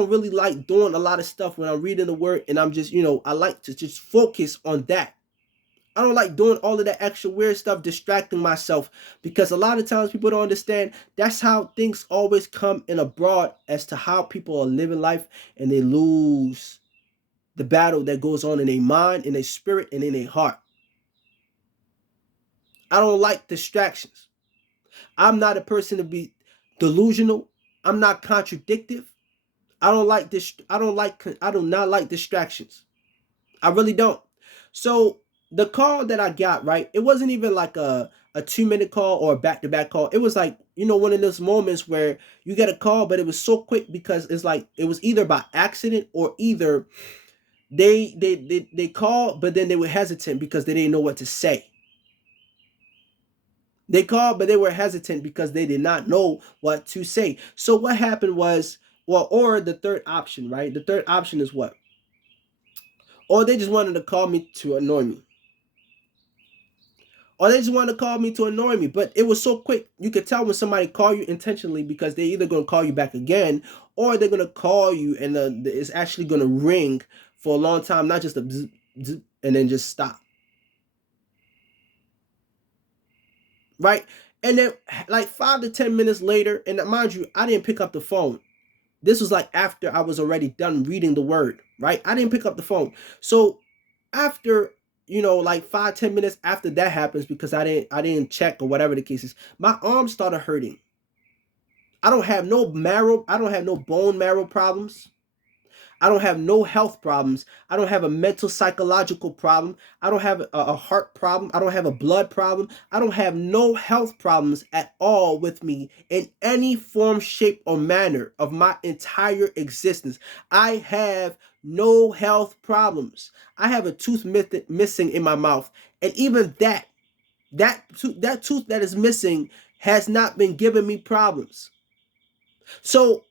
really like doing a lot of stuff when I'm reading the word and I'm just, I like to just focus on that. I don't like doing all of that extra weird stuff, distracting myself, because a lot of times people don't understand that's how things always come in abroad as to how people are living life and they lose the battle that goes on in their mind, in their spirit, and in their heart. I don't like distractions. I'm not a person to be delusional. I'm not contradictive. I don't like this. I do not like distractions. I really don't. So the call that I got, right, it wasn't even like a 2 minute call or a back-to-back call. It was like, one of those moments where you get a call, but it was so quick because it's like it was either by accident or either they called, but then they were hesitant because they didn't know what to say. They called, but they were hesitant because they did not know what to say. So what happened was, well, or the third option, right? The third option is what? Or they just wanted to call me to annoy me. Or they just wanted to call me to annoy me. But it was so quick. You could tell when somebody call you intentionally because they're either going to call you back again or they're going to call you and it's actually going to ring for a long time, not just a bzz, bzz, and then just stop. Right? And then like 5 to 10 minutes later, and mind you, I didn't pick up the phone. This was like after I was already done reading the word, right? I didn't pick up the phone. So after, like 5-10 minutes after that happens, because I didn't check or whatever the case is, my arms started hurting. I don't have no bone marrow problems. I don't have no health problems. I don't have a mental psychological problem. I don't have a heart problem. I don't have a blood problem. I don't have no health problems at all with me in any form, shape, or manner of my entire existence. I have no health problems. I have a tooth missing in my mouth. And even that tooth that is missing has not been giving me problems. So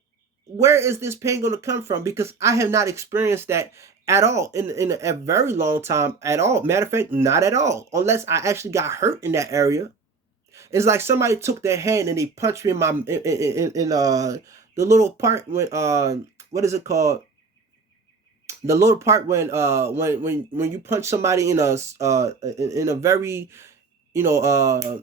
where is this pain going to come from? Because I have not experienced that at all in a very long time at all. Matter of fact, not at all. Unless I actually got hurt in that area. It's like somebody took their hand and they punched me in my in the little part when what is it called? The little part when you punch somebody in a very you know uh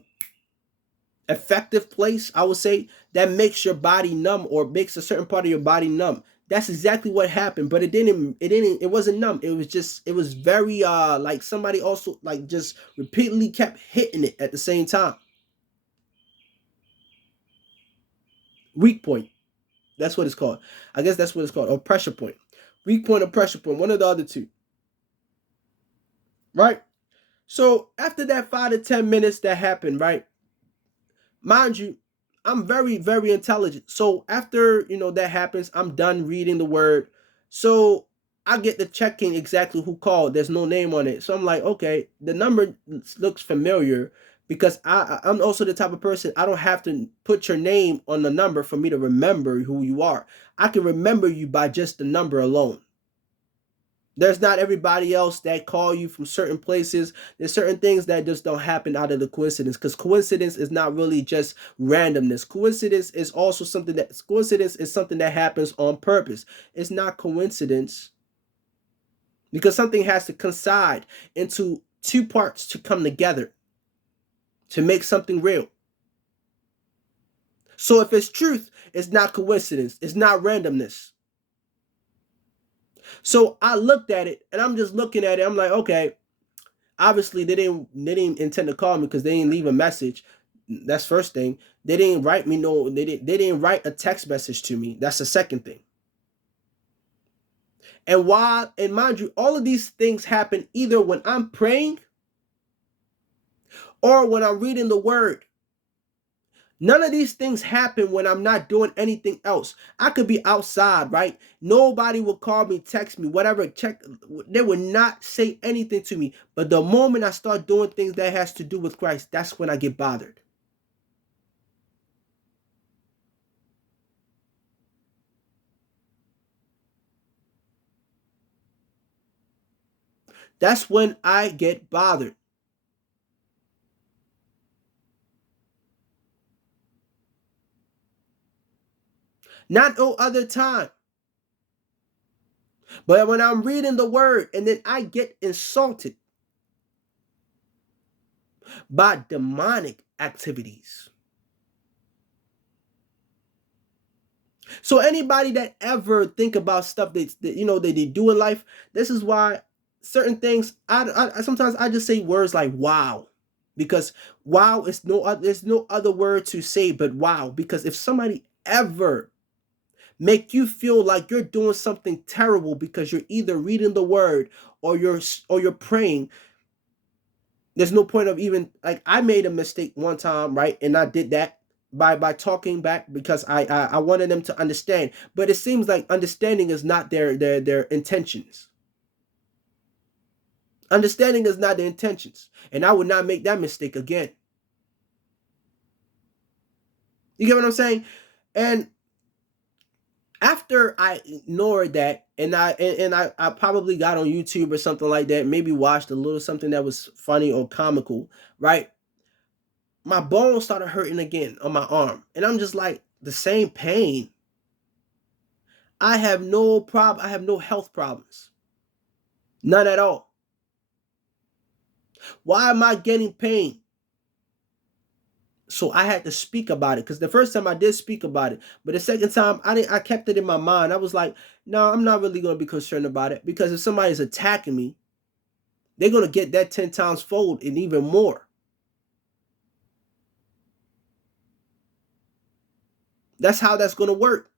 effective place, I would say, that makes your body numb or makes a certain part of your body numb. That's exactly what happened, but it wasn't numb. It was very like somebody also like just repeatedly kept hitting it at the same time. Weak point. That's what it's called. I guess that's what it's called. Or pressure point. Weak point or pressure point. One of the other two. Right? So after that 5 to 10 minutes that happened, right? Mind you, I'm very, very intelligent. So after that happens, I'm done reading the word. So I get to checking exactly who called. There's no name on it. So I'm like, okay, the number looks familiar because I'm also the type of person I don't have to put your name on the number for me to remember who you are. I can remember you by just the number alone. There's not everybody else that call you from certain places. There's certain things that just don't happen out of the coincidence, because coincidence is not really just randomness. Coincidence is something that happens on purpose. It's not coincidence because something has to coincide into two parts to come together to make something real. So if it's truth, it's not coincidence. It's not randomness. So I looked at it and I'm just looking at it. I'm like, okay, obviously they didn't intend to call me because they didn't leave a message. That's first thing. They didn't write me no. They didn't write a text message to me. That's the second thing. And mind you, all of these things happen either when I'm praying or when I'm reading the word. None of these things happen when I'm not doing anything else. I could be outside, right? Nobody will call me, text me, whatever. Check. They would not say anything to me. But the moment I start doing things that has to do with Christ, that's when I get bothered. That's when I get bothered. Not no other time. But when I'm reading the word and then I get insulted by demonic activities. So anybody that ever think about stuff that they do in life, this is why certain things I sometimes I just say words like wow. Because wow is there's no other word to say but wow. Because if somebody ever make you feel like you're doing something terrible because you're either reading the word or you're praying, there's no point of even, like, I made a mistake one time, right? And I did that by talking back because I wanted them to understand, but it seems like understanding is not their intentions. Understanding is not their intentions, and I would not make that mistake again. You get what I'm saying? And after I ignored that, and I probably got on YouTube or something like that, maybe watched a little something that was funny or comical, right? My bone started hurting again on my arm. And I'm just like, the same pain. I have no health problems. None at all. Why am I getting pain? So I had to speak about it, because the first time I did speak about it, but the second time I kept it in my mind. I was like, no, I'm not really going to be concerned about it, because if somebody's attacking me, they're going to get that 10 times fold and even more. That's how that's going to work.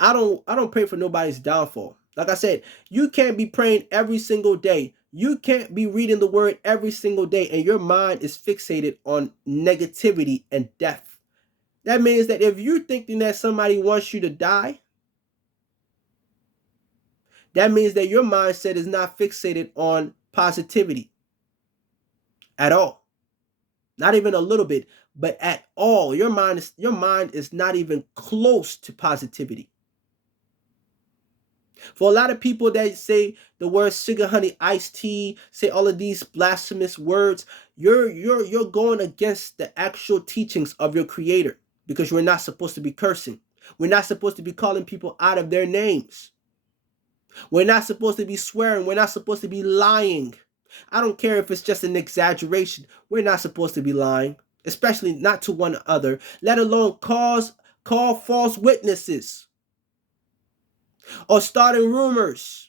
I don't pray for nobody's downfall. Like I said, you can't be praying every single day. You can't be reading the word every single day and your mind is fixated on negativity and death. That means that if you're thinking that somebody wants you to die, that means that your mindset is not fixated on positivity at all. Not even a little bit, but at all. Your mind is not even close to positivity. For a lot of people that say the word sugar honey iced tea, say all of these blasphemous words, you're going against the actual teachings of your creator, because we're not supposed to be cursing. We're not supposed to be calling people out of their names. We're not supposed to be swearing. We're not supposed to be lying. I don't care if it's just an exaggeration. We're not supposed to be lying, especially not to one another, let alone call false witnesses or starting rumors,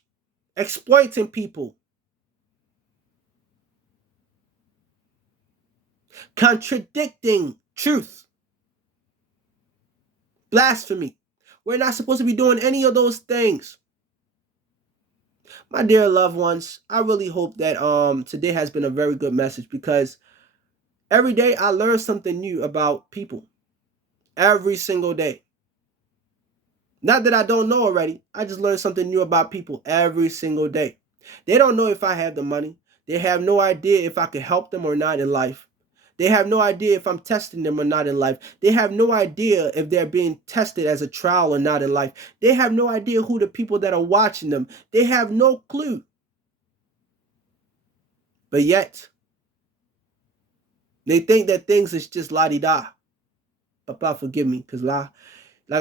exploiting people, contradicting truth, blasphemy. We're not supposed to be doing any of those things. My dear loved ones, I really hope that today has been a very good message, because every day I learn something new about people. Every single day. Not that I don't know already. I just learned something new about people every single day. They don't know if I have the money. They have no idea if I could help them or not in life. They have no idea if I'm testing them or not in life. They have no idea if they're being tested as a trial or not in life. They have no idea who the people that are watching them. They have no clue. But yet, they think that things is just la-di-da. Papa, forgive me, because like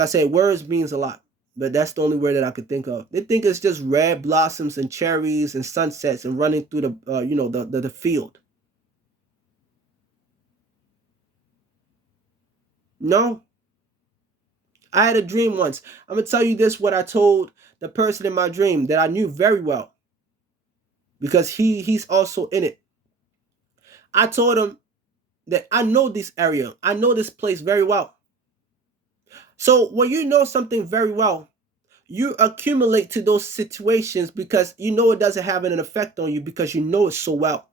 I said, words means a lot. But that's the only word that I could think of. They think it's just red blossoms and cherries and sunsets and running through the field. No. I had a dream once. I'm going to tell you this, what I told the person in my dream that I knew very well, because he's also in it. I told him that I know this area. I know this place very well. So when you know something very well, you accumulate to those situations because you know it doesn't have an effect on you, because you know it so well.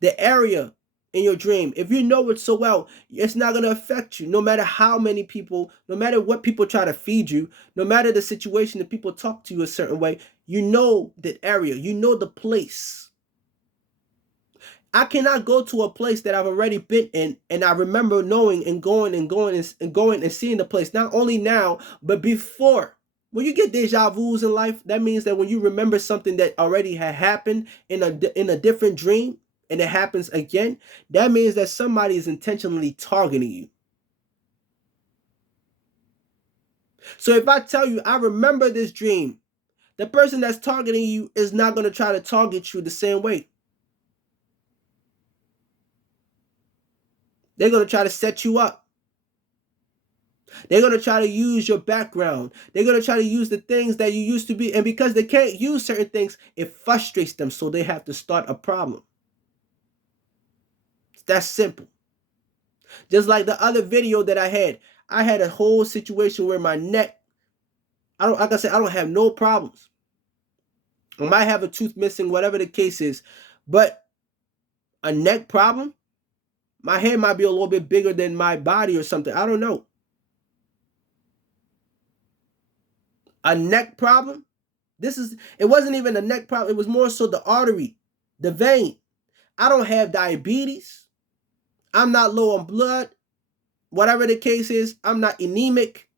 The area in your dream, if you know it so well, it's not going to affect you, no matter how many people, no matter what people try to feed you, no matter the situation that people talk to you a certain way. You know that area, you know the place. I cannot go to a place that I've already been in and I remember knowing and going and seeing the place, not only now but before. When you get deja vus in life, that means that when you remember something that already had happened in a different dream and it happens again, that means that somebody is intentionally targeting you. So if I tell you I remember this dream, the person that's targeting you is not going to try to target you the same way. They're going to try to set you up. They're going to try to use your background. They're going to try to use the things that you used to be. And because they can't use certain things, it frustrates them. So they have to start a problem. That's simple. Just like the other video that I had a whole situation where my neck, like I said, I don't have no problems. I might have a tooth missing, whatever the case is. But a neck problem, my head might be a little bit bigger than my body or something. I don't know. A neck problem? It wasn't even a neck problem. It was more so the artery, the vein. I don't have diabetes. I'm not low on blood. Whatever the case is, I'm not anemic.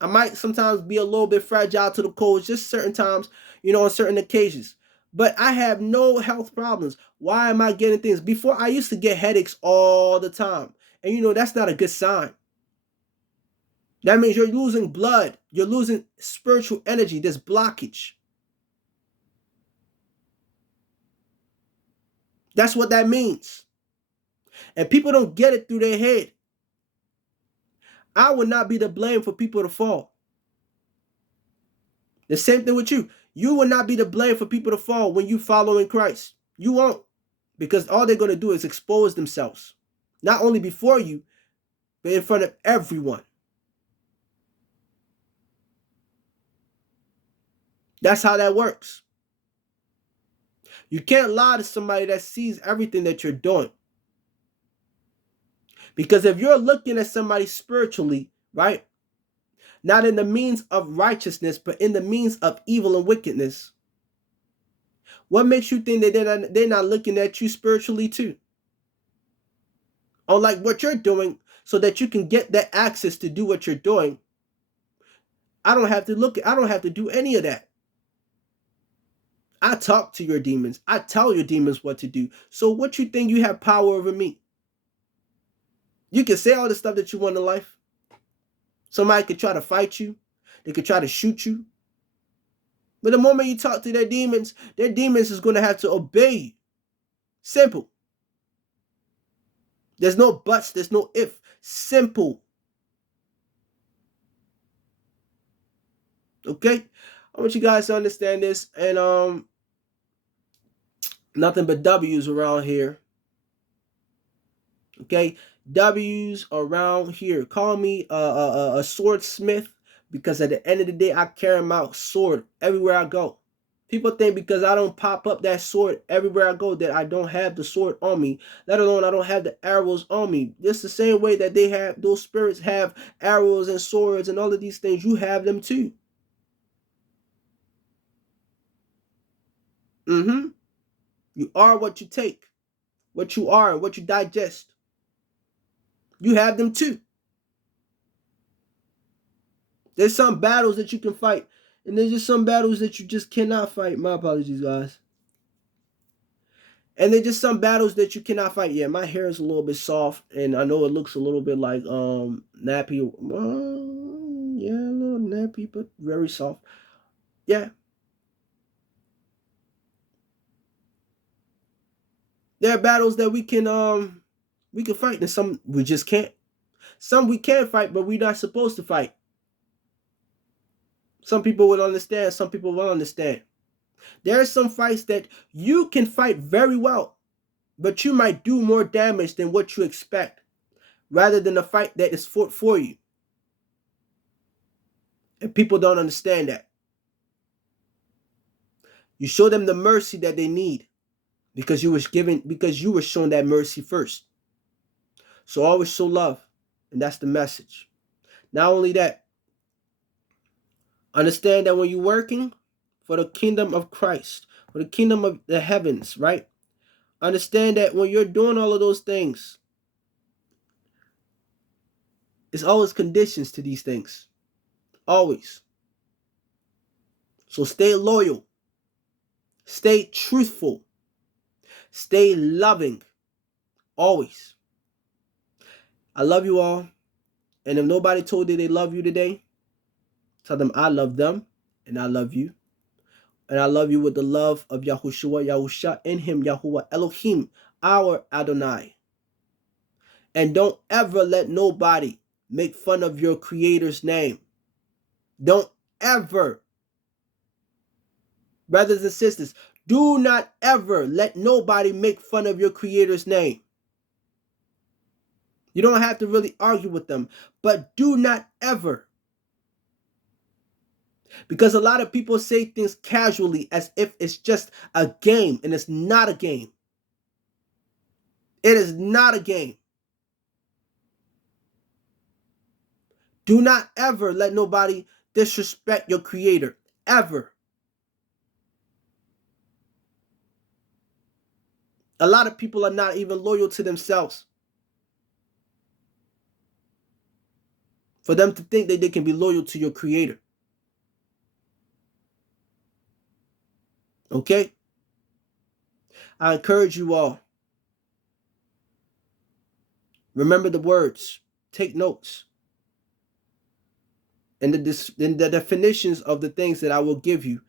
I might sometimes be a little bit fragile to the cold, just certain times, on certain occasions. But I have no health problems. Why am I getting things? Before, I used to get headaches all the time. And that's not a good sign. That means you're losing blood. You're losing spiritual energy. There's blockage. That's what that means. And people don't get it through their head. I would not be to blame for people to fall. The same thing with you. You will not be to blame for people to fall when you follow in Christ. You won't. Because all they're going to do is expose themselves. Not only before you, but in front of everyone. That's how that works. You can't lie to somebody that sees everything that you're doing. Because if you're looking at somebody spiritually, right, not in the means of righteousness, but in the means of evil and wickedness, what makes you think that they're not looking at you spiritually too? Unlike what you're doing, so that you can get that access to do what you're doing. I don't have to do any of that. I talk to your demons. I tell your demons what to do. So what you think you have power over me? You can say all the stuff that you want in life. Somebody could try to fight you. They could try to shoot you. But the moment you talk to their demons is going to have to obey you. Simple. There's no buts. There's no if. Simple. Okay? I want you guys to understand this. And nothing but W's around here. Okay? W's around here. Call me a swordsmith, because at the end of the day, I carry my sword everywhere I go. People think because I don't pop up that sword everywhere I go that I don't have the sword on me, let alone I don't have the arrows on me. Just the same way that they have, those spirits have arrows and swords and all of these things, you have them too. You are what you take, what you are, what you digest. You have them too. There's some battles that you can fight, and there's just some battles that you just cannot fight. My apologies, guys. And there's just some battles that you cannot fight. Yeah, my hair is a little bit soft, and I know it looks a little bit like nappy. Yeah, a little nappy, but very soft. Yeah. There are battles that we can fight, and some we just can't. Some we can fight, but we're not supposed to fight. Some people will understand, some people won't understand. There are some fights that you can fight very well, but you might do more damage than what you expect, rather than a fight that is fought for you. And people don't understand that. You show them the mercy that they need because you were shown that mercy first. So always show love, and that's the message. Not only that, understand that when you're working for the kingdom of Christ, for the kingdom of the heavens, right? Understand that when you're doing all of those things, it's always conditions to these things. Always. So stay loyal. Stay truthful. Stay loving. Always. I love you all. And if nobody told you they love you today, tell them I love them and I love you. And I love you with the love of Yahushua, Yahusha, in him, Yahuwah, Elohim, our Adonai. And don't ever let nobody make fun of your creator's name. Don't ever. Brothers and sisters, do not ever let nobody make fun of your creator's name. You don't have to really argue with them, but do not ever. Because a lot of people say things casually as if it's just a game, and it's not a game. It is not a game. Do not ever let nobody disrespect your creator. Ever. A lot of people are not even loyal to themselves. For them to think that they can be loyal to your creator. Okay? I encourage you all. Remember the words. Take notes. And the definitions of the things that I will give you.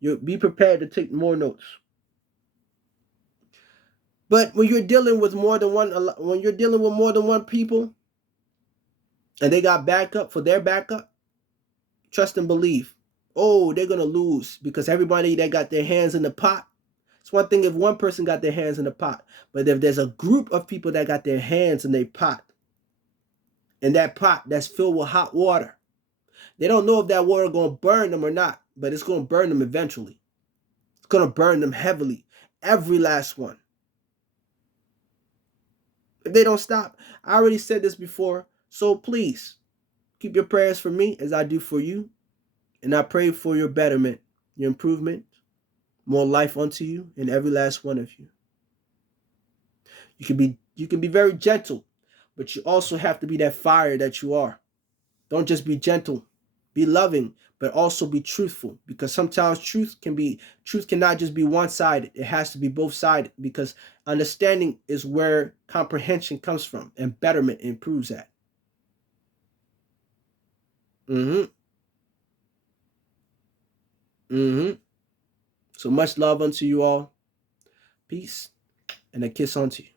You'll be prepared to take more notes. But when you're dealing with more than one people, and they got backup for their backup, trust and believe. Oh, they're gonna lose because everybody that got their hands in the pot. It's one thing if one person got their hands in the pot, but if there's a group of people that got their hands in their pot, and that pot that's filled with hot water, they don't know if that water gonna burn them or not, but it's gonna burn them eventually. It's gonna burn them heavily, every last one. If they don't stop, I already said this before, so please keep your prayers for me as I do for you. And I pray for your betterment, your improvement, more life unto you and every last one of you. You can be very gentle, but you also have to be that fire that you are. Don't just be gentle, be loving, but also be truthful, because sometimes truth cannot just be one-sided. It has to be both-sided, because understanding is where comprehension comes from, and betterment improves that. So much love unto you all. Peace and a kiss unto you.